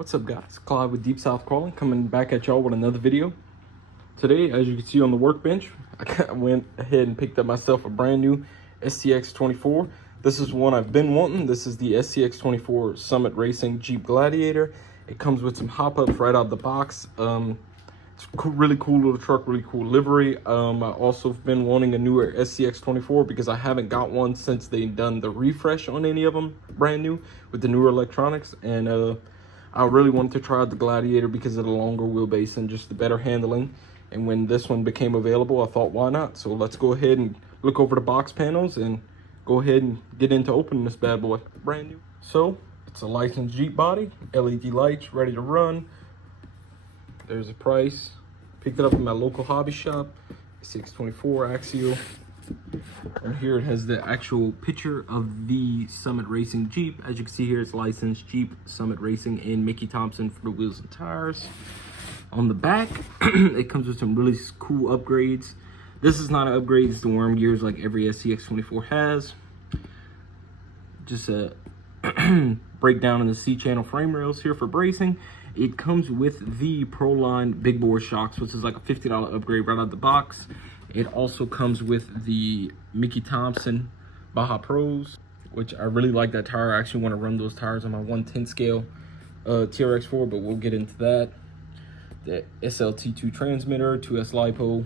What's up guys, Clyde with Deep South Crawling coming back at y'all with another video. Today, as you can see on the workbench, I went ahead and picked up myself a brand new SCX24. This is one I've been wanting. This is the SCX24 Summit Racing Jeep Gladiator. It comes with some hop-ups right out of the box. It's a really cool little truck, really cool livery. I also been wanting a newer SCX24 because I haven't got one since they've done the refresh on any of them brand new with the newer electronics. And I really wanted to try out the Gladiator because of the longer wheelbase and just the better handling. And when this one became available, I thought, why not? So let's go ahead and look over the box panels and go ahead and get into opening this bad boy. Brand new. So it's a licensed Jeep body, LED lights, ready to run. There's a price. Picked it up in my local hobby shop. 624 Axial. And here it has the actual picture of the Summit Racing Jeep. As you can see here, it's licensed Jeep Summit Racing and Mickey Thompson for the wheels and tires. On the back, it comes with some really cool upgrades. This is not an upgrade, it's the worm gears like every SCX24 has. Just a breakdown in the C-channel frame rails here for bracing. It comes with the Proline big bore shocks, which is like a $50 upgrade right out of the box. It also comes with the Mickey Thompson Baja Pros, which I really like that tire. I actually want to run those tires on my 110 scale TRX4, but we'll get into that. The SLT2 transmitter, 2S LiPo,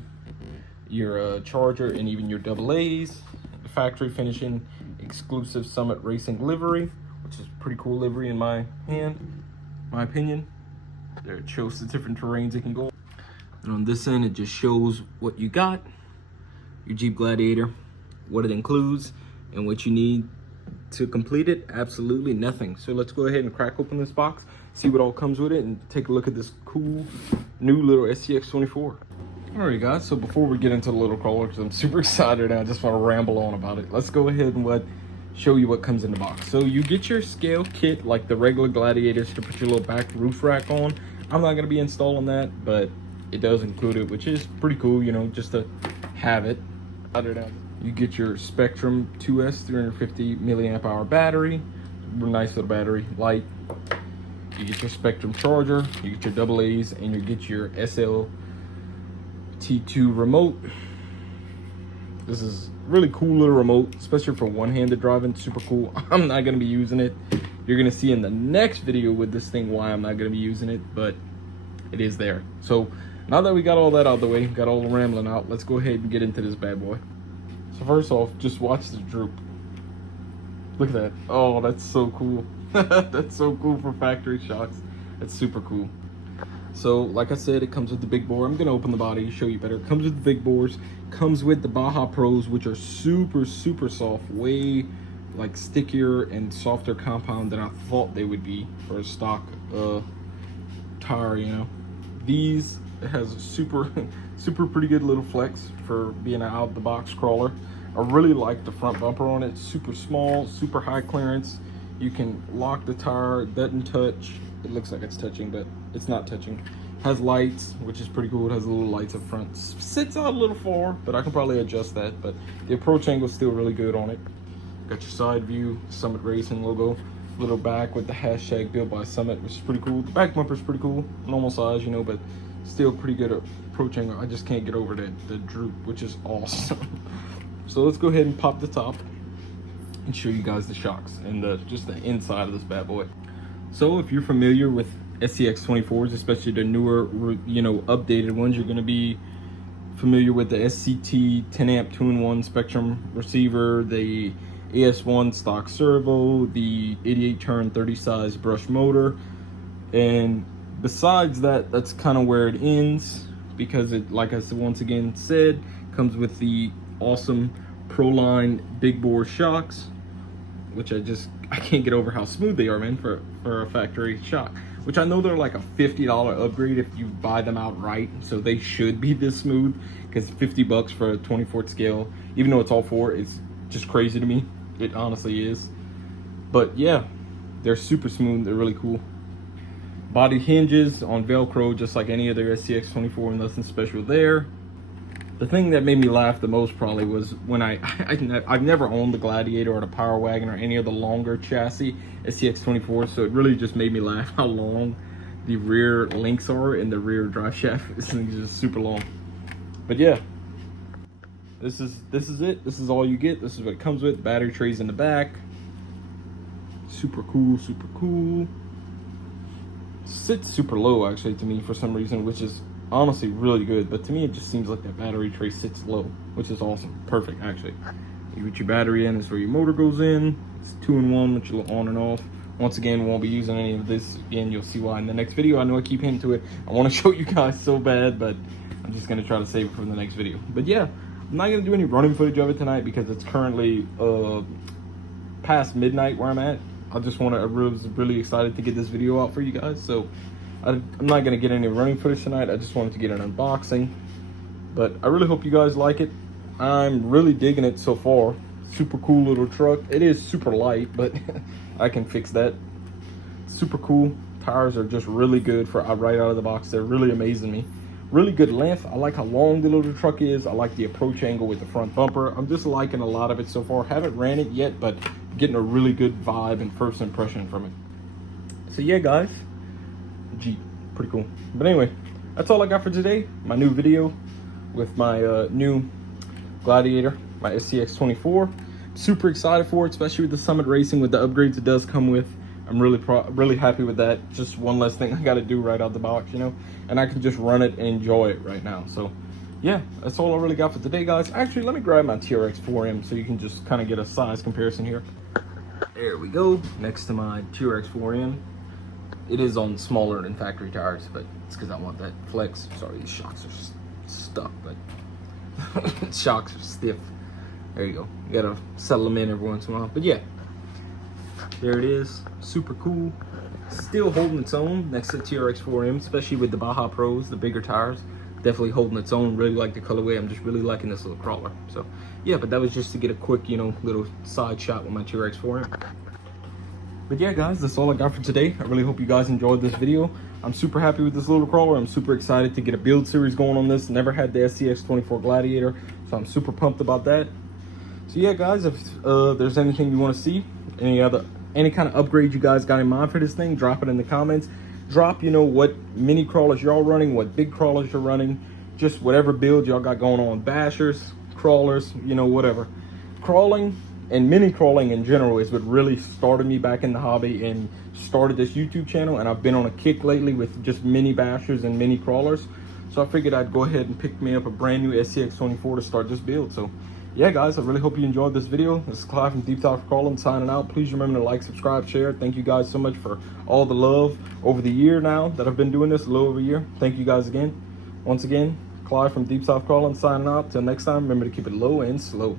your charger, and even your AA's. The factory finishing exclusive Summit Racing livery, which is pretty cool livery in my opinion. There it shows the different terrains it can go. And on this end, it just shows what you got, your Jeep Gladiator, what it includes, and what you need to complete it. Absolutely nothing. So let's go ahead and crack open this box, see what all comes with it, and take a look at this cool new little SCX24. Alright guys, so before we get into the little crawler, because I'm super excited and I just want to ramble on about it, let's go ahead and show you what comes in the box. So you get your scale kit like the regular Gladiators to put your little back roof rack on. I'm not going to be installing that, but it does include it, which is pretty cool, you know, just to have it. You get your Spectrum 2S 350 milliamp hour battery, nice little battery, light. You get your Spectrum charger, you get your AA's, and you get your SLT2 remote. This is really cool little remote, especially for one-handed driving. Super cool. I'm not going to be using it. You're going to see in the next video with this thing why I'm not going to be using it, but it is there. So now that we got all that out of the way, got all the rambling out, let's go ahead and get into this bad boy. So first off, just watch the droop. Look at that. Oh, that's so cool. That's so cool for factory shocks. That's super cool. So like I said, it comes with the big bore. I'm gonna open the body, show you better. It comes with the big bores, comes with the Baja Pros, which are super soft, way like stickier and softer compound than I thought they would be for a stock tire, you know. These has a super pretty good little flex for being an out the box crawler. I really like the front bumper on it. Super small, super high clearance. You can lock the tire, it doesn't touch. It looks like it's touching, but it's not touching. Has lights, which is pretty cool. It has little lights up front. Sits out a little far, but I can probably adjust that. But the approach angle is still really good on it. Got your side view, Summit Racing logo. Little back with the hashtag built by Summit, which is pretty cool. The back bumper is pretty cool. Normal size, you know, but still pretty good approach angle. I just can't get over the droop, which is awesome. So let's go ahead and pop the top and show you guys the shocks and just the inside of this bad boy. So if you're familiar with SCX24s, especially the newer, you know, updated ones, you're going to be familiar with the SCT 10 amp 2-in-1 Spectrum receiver, the AS1 stock servo, the 88 turn 30 size brush motor. And besides that, that's kind of where it ends, because it, like I said, once again said, comes with the awesome Proline big bore shocks, which I can't get over how smooth they are, man, for a factory shock. Which I know they're like a $50 upgrade if you buy them outright, so they should be this smooth, because $50 for a 24th scale, even though it's all four, it's just crazy to me. It honestly is. But yeah, they're super smooth. They're really cool. Body hinges on Velcro, just like any other SCX24, nothing special there. The thing that made me laugh the most probably was when I've never owned the Gladiator or the Power Wagon or any of the longer chassis SCX24, so it really just made me laugh how long the rear links are in the rear drive shaft. This thing is just super long. But yeah, this is it. This is all you get. This is what it comes with. The battery trays in the back. Super cool, super cool. Sits super low actually to me for some reason, which is honestly really good, but to me it just seems like that battery tray sits low, which is awesome. Perfect actually. You put your battery in, is where your motor goes in. It's 2-in-1 with your on and off. Once again, won't be using any of this again. You'll see why in the next video. I know I keep hinting to it. I want to show you guys so bad, but I'm just gonna try to save it for the next video. But yeah, I'm not gonna do any running footage of it tonight because it's currently past midnight where I'm at. I was really excited to get this video out for you guys, so I'm not gonna get any running footage tonight. I just wanted to get an unboxing, but I really hope you guys like it. I'm really digging it so far. Super cool little truck. It is super light, but I can fix that. Super cool. Tires are just really good for right out of the box. They're really amazing me. Really good length. I like how long the little truck is. I like the approach angle with the front bumper. I'm just liking a lot of it so far. Haven't ran it yet, but getting a really good vibe and first impression from it. So yeah, guys, Jeep, pretty cool. But anyway, that's all I got for today. My new video with my new Gladiator, my SCX24. Super excited for it, especially with the Summit Racing, with the upgrades it does come with. I'm really happy with that. Just one less thing I got to do right out the box, you know, and I can just run it and enjoy it right now. So yeah, that's all I really got for today, guys. Actually, let me grab my TRX 4M so you can just kind of get a size comparison here. There we go, next to my TRX 4M. It is on smaller than factory tires, but it's because I want that flex. Sorry, these shocks are stuck, but shocks are stiff. There you go. You gotta settle them in every once in a while. But yeah, there it is. Super cool. Still holding its own next to the TRX 4M, especially with the Baja Pros, the bigger tires. Definitely holding its own. Really like the colorway. I'm just really liking this little crawler. So yeah, but that was just to get a quick, you know, little side shot with my TRX 4M. But yeah, guys, that's all I got for today. I really hope you guys enjoyed this video. I'm super happy with this little crawler. I'm super excited to get a build series going on this. Never had the SCX24 Gladiator, so I'm super pumped about that. So yeah, guys, if there's anything you want to see, any kind of upgrade you guys got in mind for this thing, drop it in the comments. Drop, you know, what mini crawlers y'all running, what big crawlers you're running, just whatever build y'all got going on. Bashers, crawlers, you know, whatever. Crawling and mini crawling in general is what really started me back in the hobby and started this YouTube channel, and I've been on a kick lately with just mini bashers and mini crawlers. So I figured I'd go ahead and pick me up a brand new SCX24 to start this build. So yeah, guys, I really hope you enjoyed this video. This is Clyde from Deep Talk Crawling signing out. Please remember to like, subscribe, share. Thank you guys so much for all the love over the year now that I've been doing this, a little over a year. Thank you guys again. Once again, Clyde from Deep South Crawling signing out. Till next time, remember to keep it low and slow.